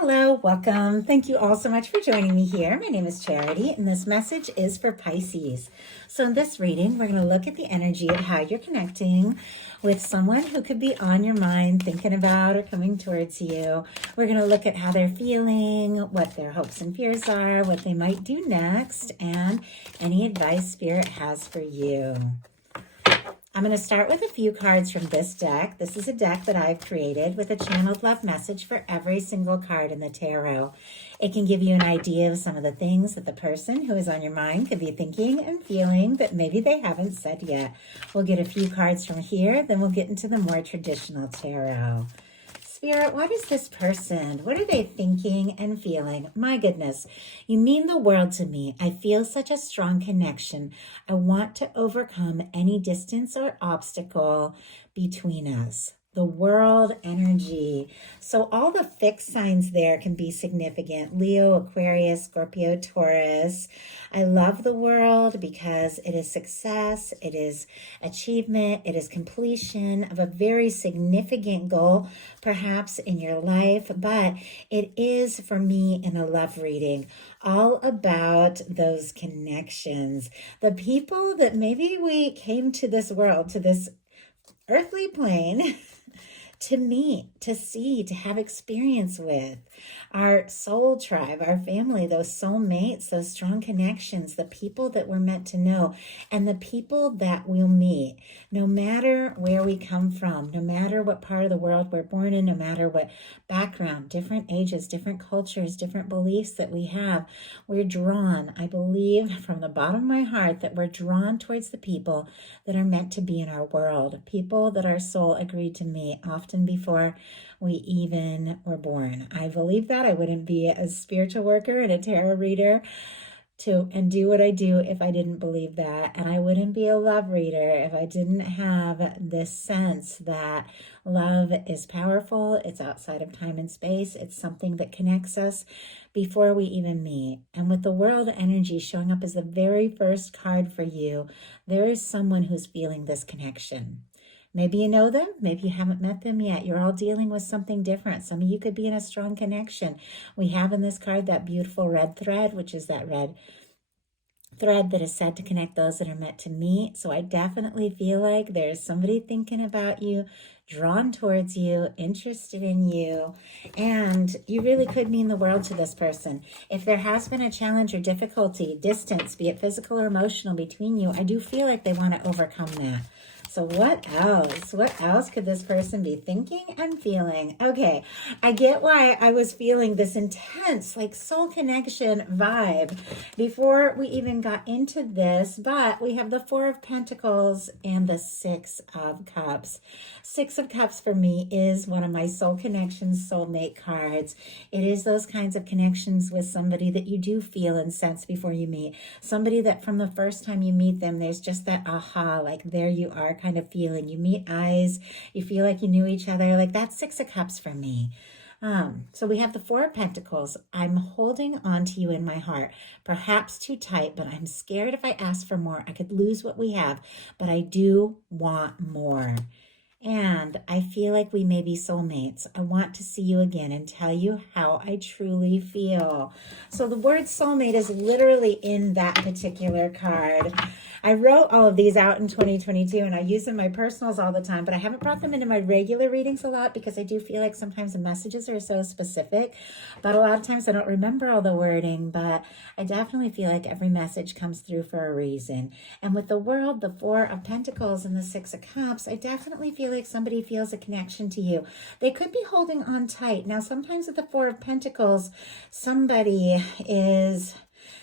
Hello, welcome. Thank you all so much for joining me here. My name is Charity, and this message is for Pisces. So in this reading, we're going to look at the energy of how you're connecting with someone who could be on your mind, thinking about or coming towards you. We're going to look at how they're feeling, what their hopes and fears are, what they might do next, and any advice Spirit has for you. I'm going to start with a few cards from this deck. This is a deck that I've created with a channeled love message for every single card in the tarot. It can give you an idea of some of the things that the person who is on your mind could be thinking and feeling that maybe they haven't said yet. We'll get a few cards from here, then we'll get into the more traditional tarot. Spirit, what is this person? What are they thinking and feeling? My goodness, you mean the world to me. I feel such a strong connection. I want to overcome any distance or obstacle between us. The world energy. So all the fixed signs there can be significant. Leo, Aquarius, Scorpio, Taurus. I love the world because it is success, it is achievement, it is completion of a very significant goal, perhaps in your life, but it is for me in a love reading all about those connections. The people that maybe we came to this world, to this earthly plane, to meet, to see, to have experience with. Our soul tribe, our family, those soul mates, those strong connections, the people that we're meant to know, and the people that we'll meet, no matter where we come from, no matter what part of the world we're born in, no matter what background, different ages, different cultures, different beliefs that we have, we're drawn, I believe from the bottom of my heart, that we're drawn towards the people that are meant to be in our world, people that our soul agreed to meet often before we even were born. I believe that. I wouldn't be a spiritual worker and a tarot reader and do what I do if I didn't believe that. And I wouldn't be a love reader if I didn't have this sense that love is powerful. It's outside of time and space. It's something that connects us before we even meet. And with the world energy showing up as the very first card for you, there is someone who's feeling this connection. Maybe you know them, maybe you haven't met them yet. You're all dealing with something different. Some of you could be in a strong connection. We have in this card that beautiful red thread, which is that red thread that is said to connect those that are meant to meet. So I definitely feel like there's somebody thinking about you, drawn towards you, interested in you, and you really could mean the world to this person. If there has been a challenge or difficulty, distance, be it physical or emotional between you, I do feel like they want to overcome that. So what else? What else could this person be thinking and feeling? Okay, I get why I was feeling this intense, like soul connection vibe before we even got into this, but we have the Four of Pentacles and the Six of Cups. Six of Cups for me is one of my soul connections, soulmate cards. It is those kinds of connections with somebody that you do feel and sense before you meet. Somebody that from the first time you meet them, there's just that aha, like there you are kind of feeling. You meet eyes, you feel like you knew each other. Like that's Six of Cups for me. So we have the Four of Pentacles. I'm holding on to you in my heart, perhaps too tight, but I'm scared if I ask for more, I could lose what we have, but I do want more. And I feel like we may be soulmates. I want to see you again and tell you how I truly feel. So the word soulmate is literally in that particular card. I wrote all of these out in 2022 and I use them in my personals all the time, but I haven't brought them into my regular readings a lot because I do feel like sometimes the messages are so specific, but a lot of times I don't remember all the wording, but I definitely feel like every message comes through for a reason. And with the world, the Four of Pentacles and the Six of Cups, I definitely feel like somebody feels a connection to you. They could be holding on tight. Now, sometimes with the Four of Pentacles, somebody is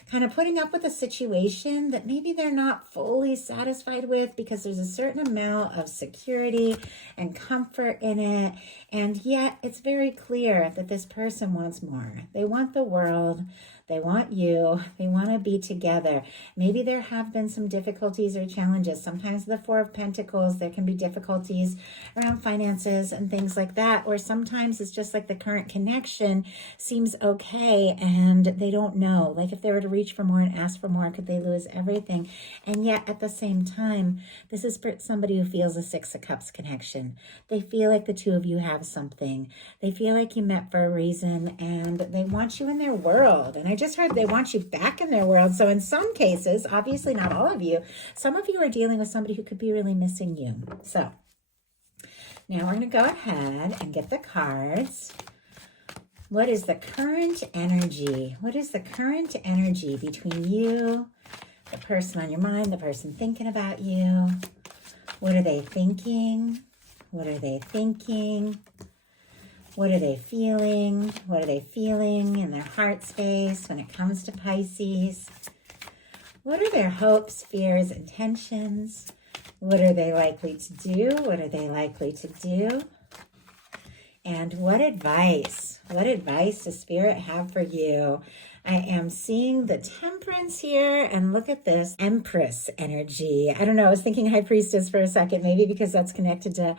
kind of putting up with a situation that maybe they're not fully satisfied with because there's a certain amount of security and comfort in it. And yet it's very clear that this person wants more. They want the world. They want you. They want to be together. Maybe there have been some difficulties or challenges. Sometimes the Four of Pentacles, there can be difficulties around finances and things like that. Or sometimes it's just like the current connection seems okay and they don't know. Like if they were to reach for more and ask for more? Could they lose everything? And yet at the same time, this is for somebody who feels a Six of Cups connection. They feel like the two of you have something. They feel like you met for a reason, and they want you in their world. And I just heard they want you back in their world. So in some cases, obviously not all of you, some of you are dealing with somebody who could be really missing you. So now we're going to go ahead and get the cards. What is the current energy? What is the current energy between you, the person on your mind, the person thinking about you? What are they thinking? What are they thinking? What are they feeling? What are they feeling in their heart space when it comes to Pisces? What are their hopes, fears, intentions? What are they likely to do? What are they likely to do? And what advice does Spirit have for you? I am seeing the Temperance here, and look at this Empress energy. I don't know, I was thinking High Priestess for a second, maybe because that's connected to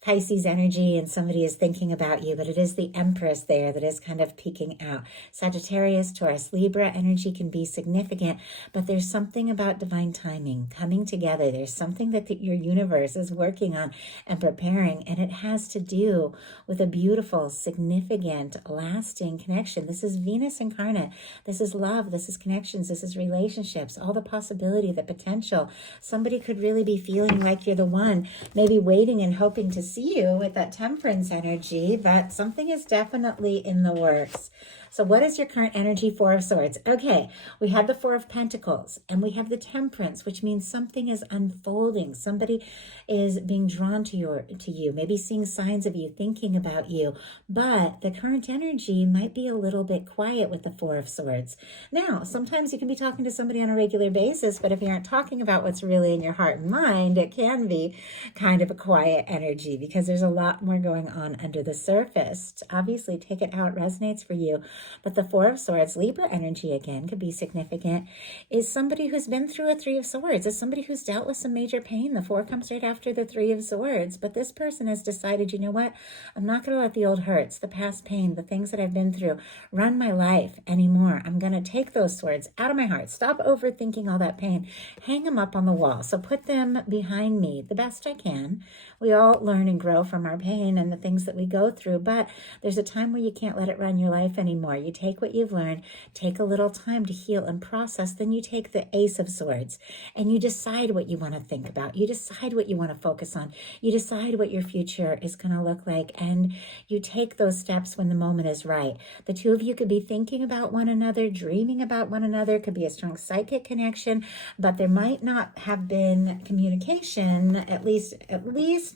Pisces energy and somebody is thinking about you, but it is the Empress there that is kind of peeking out. Sagittarius, Taurus, Libra energy can be significant, but there's something about divine timing coming together. There's something that your universe is working on and preparing, and it has to do with a beautiful, significant, lasting connection. This is Venus incarnate. This is love. This is connections. This is relationships, all the possibility, the potential. Somebody could really be feeling like you're the one, maybe waiting and hoping to see you with that Temperance energy, but something is definitely in the works. So what is your current energy? Four of Swords. Okay, we have the Four of Pentacles and we have the Temperance, which means something is unfolding. Somebody is being drawn to you, maybe seeing signs of you, thinking about you, but the current energy might be a little bit quiet with the Four of Swords. Now, sometimes you can be talking to somebody on a regular basis, but if you aren't talking about what's really in your heart and mind, it can be kind of a quiet energy because there's a lot more going on under the surface. Obviously, take it how it resonates for you. But the Four of Swords, Libra energy again, could be significant, is somebody who's been through a Three of Swords. It's somebody who's dealt with some major pain. The Four comes right after the Three of Swords. But this person has decided, you know what? I'm not going to let the old hurts, the past pain, the things that I've been through run my life anymore. I'm going to take those swords out of my heart. Stop overthinking all that pain. Hang them up on the wall. So put them behind me the best I can. We all learn and grow from our pain and the things that we go through, but there's a time where you can't let it run your life anymore. You take what you've learned, take a little time to heal and process, then you take the Ace of Swords and you decide what you want to think about. You decide what you want to focus on. You decide what your future is going to look like, and you take those steps when the moment is right. The two of you could be thinking about one another, dreaming about one another, could be a strong psychic connection, but there might not have been communication, at least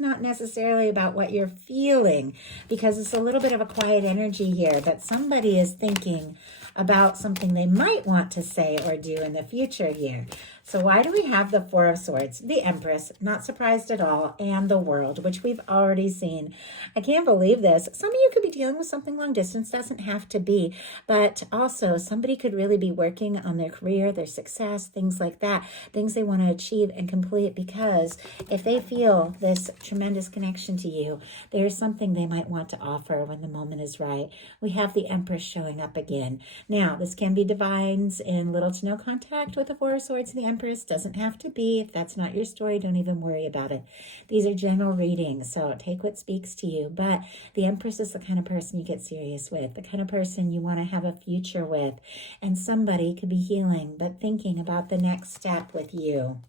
not necessarily about what you're feeling, because it's a little bit of a quiet energy here, but somebody is thinking about something they might want to say or do in the future here. So why do we have the Four of Swords, the Empress, not surprised at all, and the World, which we've already seen? I can't believe this. Some of you could be dealing with something long distance, doesn't have to be, but also somebody could really be working on their career, their success, things like that, things they want to achieve and complete, because if they feel this tremendous connection to you, there's something they might want to offer when the moment is right. We have the Empress showing up again. Now, this can be divines in little to no contact with the Four of Swords and the Empress. Doesn't have to be. If that's not your story, don't even worry about it. These are general readings, so take what speaks to you. But the Empress is the kind of person you get serious with, the kind of person you want to have a future with. And somebody could be healing, but thinking about the next step with you.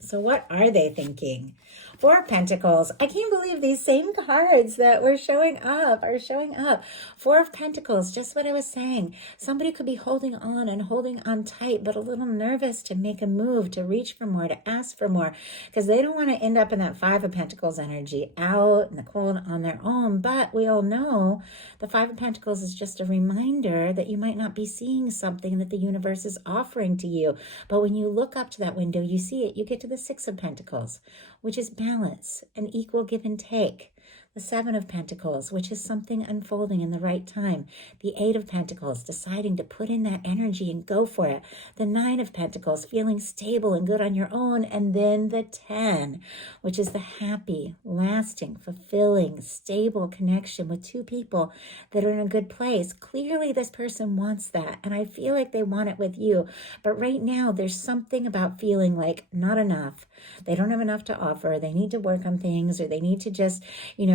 So what are they thinking? Four of Pentacles. I can't believe these same cards that were showing up are showing up. Four of Pentacles, just what I was saying. Somebody could be holding on tight, but a little nervous to make a move, to reach for more, to ask for more, because they don't want to end up in that Five of Pentacles energy, out in the cold on their own. But we all know the Five of Pentacles is just a reminder that you might not be seeing something that the universe is offering to you. But when you look up to that window, you see it. You get to the Six of Pentacles, which is balance, an equal give and take. The Seven of Pentacles, which is something unfolding in the right time. The Eight of Pentacles, deciding to put in that energy and go for it. The Nine of Pentacles, feeling stable and good on your own. And then the 10, which is the happy, lasting, fulfilling, stable connection with two people that are in a good place. Clearly, this person wants that, and I feel like they want it with you. But right now, there's something about feeling like not enough. They don't have enough to offer. They need to work on things, or they need to just,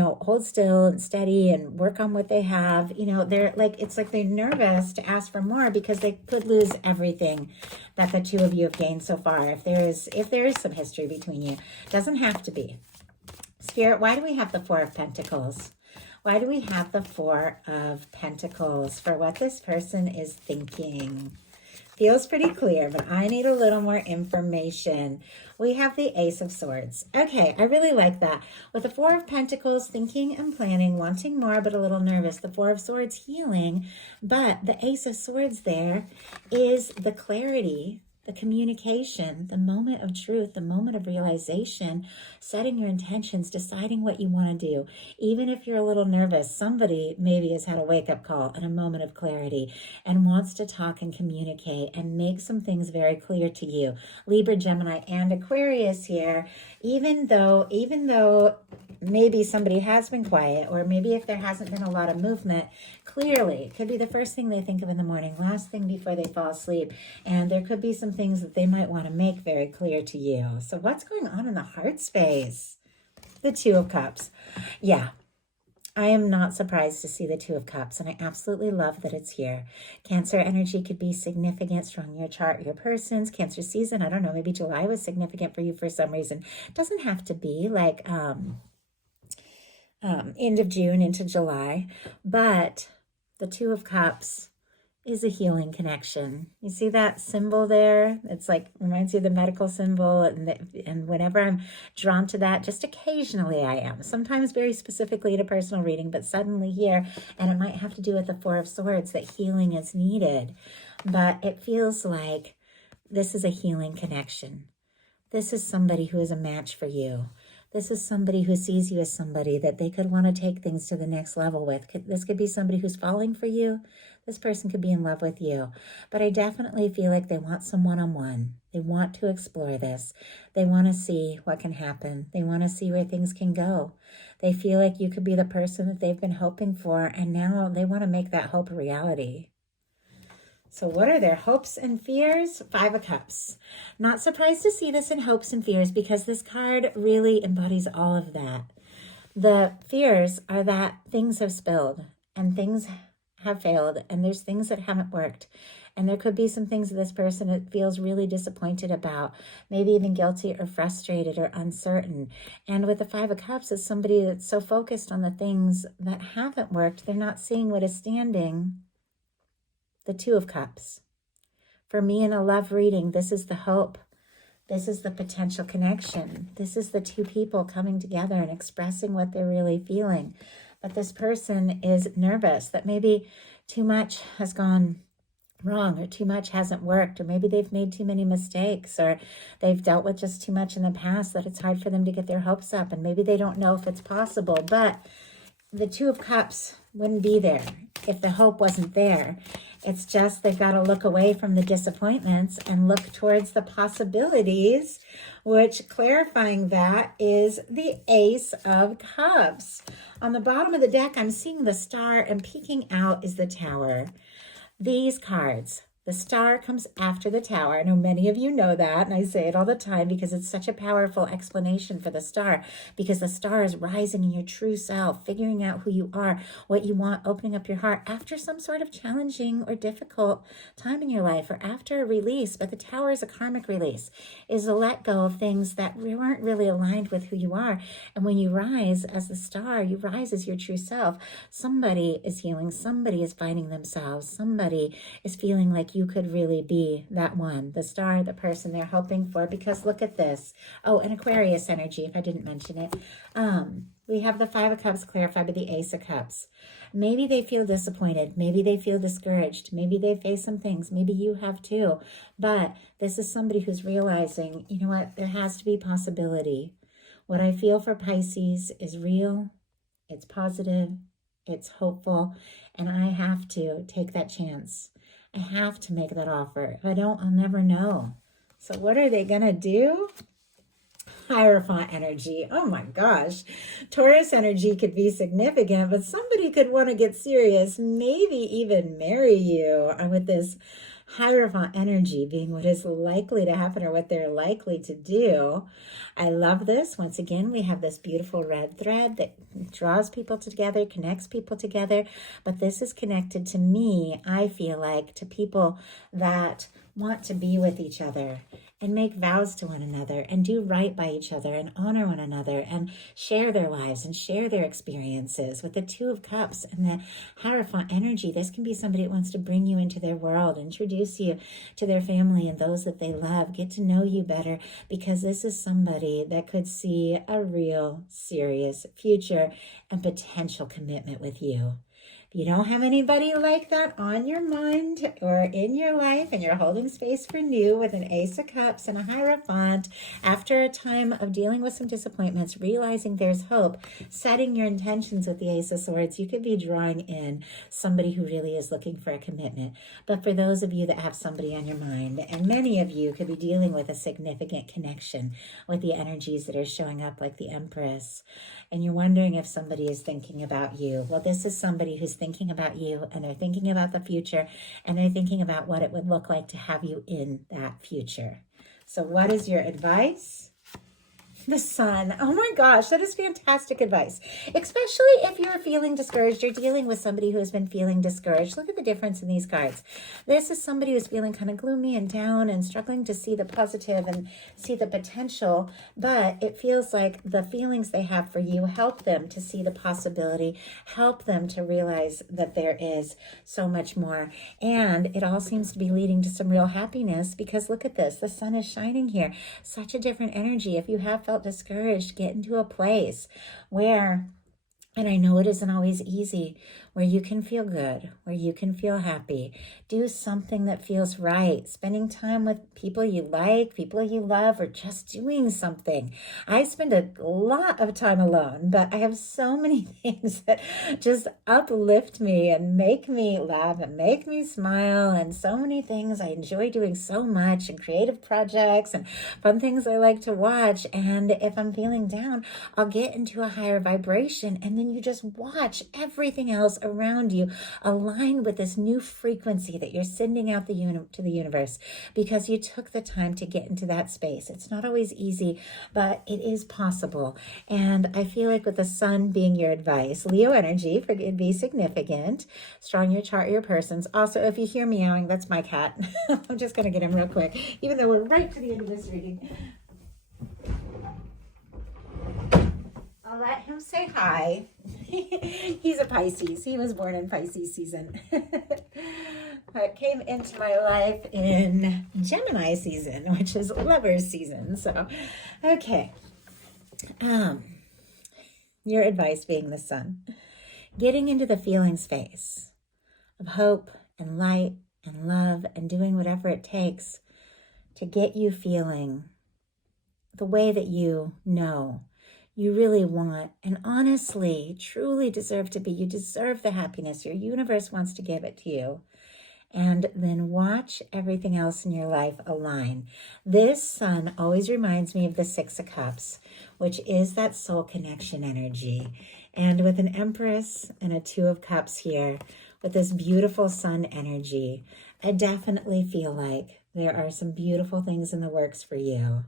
hold still and steady and work on what they have. They're like, it's like they're nervous to ask for more because they could lose everything that the two of you have gained so far. If there is some history between you, doesn't have to be. Spirit, why do we have the Four of Pentacles? Why do we have the Four of Pentacles for what this person is thinking? Feels pretty clear, but I need a little more information. We have the Ace of Swords. Okay, I really like that. With the Four of Pentacles, thinking and planning, wanting more, but a little nervous. The Four of Swords, healing. But the Ace of Swords there is the clarity, the communication, the moment of truth, the moment of realization, setting your intentions, deciding what you want to do. Even if you're a little nervous, somebody maybe has had a wake-up call and a moment of clarity and wants to talk and communicate and make some things very clear to you. Libra, Gemini, and Aquarius here. Even though maybe somebody has been quiet, or maybe if there hasn't been a lot of movement, clearly it could be the first thing they think of in the morning, last thing before they fall asleep, and there could be some things that they might want to make very clear to you. So what's going on in the heart space? The Two of Cups. Yeah, I am not surprised to see the Two of Cups, and I absolutely love that it's here. Cancer energy could be significant, strong in your chart, your person's Cancer season. I don't know, maybe July was significant for you for some reason. Doesn't have to be like end of June into July, but the Two of Cups is a healing connection. You see that symbol there? It's like, reminds you of the medical symbol, and whenever I'm drawn to that, just occasionally I am. Sometimes very specifically in a personal reading, but suddenly here, and it might have to do with the Four of Swords, that healing is needed. But it feels like this is a healing connection. This is somebody who is a match for you. This is somebody who sees you as somebody that they could want to take things to the next level with. This could be somebody who's falling for you. This person could be in love with you. But I definitely feel like they want some one-on-one. They want to explore this. They want to see what can happen. They want to see where things can go. They feel like you could be the person that they've been hoping for, and now they want to make that hope a reality. So what are their hopes and fears? Five of Cups. Not surprised to see this in hopes and fears, because this card really embodies all of that. The fears are that things have spilled and things have failed, and there's things that haven't worked. And there could be some things that this person feels really disappointed about, maybe even guilty or frustrated or uncertain. And with the Five of Cups, it's somebody that's so focused on the things that haven't worked, they're not seeing what is standing. The Two of Cups. For me in a love reading, this is the hope. This is the potential connection. This is the two people coming together and expressing what they're really feeling. But this person is nervous that maybe too much has gone wrong, or too much hasn't worked, or maybe they've made too many mistakes, or they've dealt with just too much in the past that it's hard for them to get their hopes up, and maybe they don't know if it's possible. But the Two of Cups wouldn't be there if the hope wasn't there. It's just they've got to look away from the disappointments and look towards the possibilities, which, clarifying that, is the Ace of Cups. On the bottom of the deck, I'm seeing the Star, and peeking out is the Tower. These cards, the Star comes after the Tower. I know many of you know that, and I say it all the time because it's such a powerful explanation for the Star, because the Star is rising in your true self, figuring out who you are, what you want, opening up your heart after some sort of challenging or difficult time in your life, or after a release. But the Tower is a karmic release, is a let go of things that weren't really aligned with who you are. And when you rise as the Star, you rise as your true self. Somebody is healing, somebody is finding themselves, somebody is feeling like you could really be that one, the Star, the person they're hoping for. Because look at this. Oh, and Aquarius energy, if I didn't mention it. We have the Five of Cups clarified by the Ace of Cups. Maybe they feel disappointed. Maybe they feel discouraged. Maybe they face some things. Maybe you have too. But this is somebody who's realizing, you know what, there has to be possibility. What I feel for Pisces is real. it's positive, it's hopeful, and I have to take that chance. I have to make that offer. If I don't, I'll never know. So what are they going to do? Hierophant energy. Oh my gosh. Taurus energy could be significant, but somebody could want to get serious, maybe even marry you with this Hierophant energy being what is likely to happen or what they're likely to do. I love this. Once again, we have this beautiful red thread that draws people together, connects people together, but this is connected to me, I feel like, to people that want to be with each other and make vows to one another and do right by each other and honor one another and share their lives and share their experiences. With the Two of Cups and the Hierophant energy, this can be somebody that wants to bring you into their world, introduce you to their family and those that they love, get to know you better, because this is somebody that could see a real serious future and potential commitment with you. If you don't have anybody like that on your mind or in your life and you're holding space for new with an Ace of Cups and a Hierophant, after a time of dealing with some disappointments, realizing there's hope, setting your intentions with the Ace of Swords, you could be drawing in somebody who really is looking for a commitment. But for those of you that have somebody on your mind, and many of you could be dealing with a significant connection with the energies that are showing up like the Empress, and you're wondering if somebody is thinking about you. Well, this is somebody who's thinking about you, and they're thinking about the future, and they're thinking about what it would look like to have you in that future. So what is your advice? The Sun. Oh my gosh, that is fantastic advice. Especially if you're feeling discouraged, you're dealing with somebody who has been feeling discouraged. Look at the difference in these cards. This is somebody who's feeling kind of gloomy and down and struggling to see the positive and see the potential, but it feels like the feelings they have for you help them to see the possibility, help them to realize that there is so much more. And it all seems to be leading to some real happiness, because look at this. The sun is shining here. Such a different energy. If you have felt discouraged, get into a place where, and I know it isn't always easy, where you can feel good, where you can feel happy. Do something that feels right. Spending time with people you like, people you love, or just doing something. I spend a lot of time alone, but I have so many things that just uplift me and make me laugh and make me smile, and so many things I enjoy doing so much, and creative projects and fun things I like to watch. And if I'm feeling down, I'll get into a higher vibration, and then you just watch everything else around you align with this new frequency that you're sending out to the universe, because you took the time to get into that space. It's not always easy, but it is possible. And I feel like with the sun being your advice, Leo energy for it be significant, strong your chart, your persons. Also, if you hear meowing, that's my cat. I'm just going to get him real quick, even though we're right to the end of this reading. I'll let him say hi. He's a Pisces. He was born in Pisces season. But came into my life in Gemini season, which is lover's season. So, okay. Your advice being the sun. Getting into the feeling space of hope and light and love, and doing whatever it takes to get you feeling the way that you know you really want, and honestly, truly deserve to be. You deserve the happiness. Your universe wants to give it to you. And then watch everything else in your life align. This sun always reminds me of the Six of Cups, which is that soul connection energy. And with an Empress and a Two of Cups here, with this beautiful sun energy, I definitely feel like there are some beautiful things in the works for you.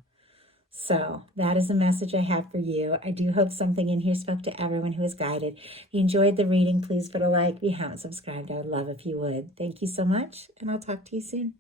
So that is a message I have for you. I do hope something in here spoke to everyone who was guided. If you enjoyed the reading, please put a like. If you haven't subscribed, I would love if you would. Thank you so much, and I'll talk to you soon.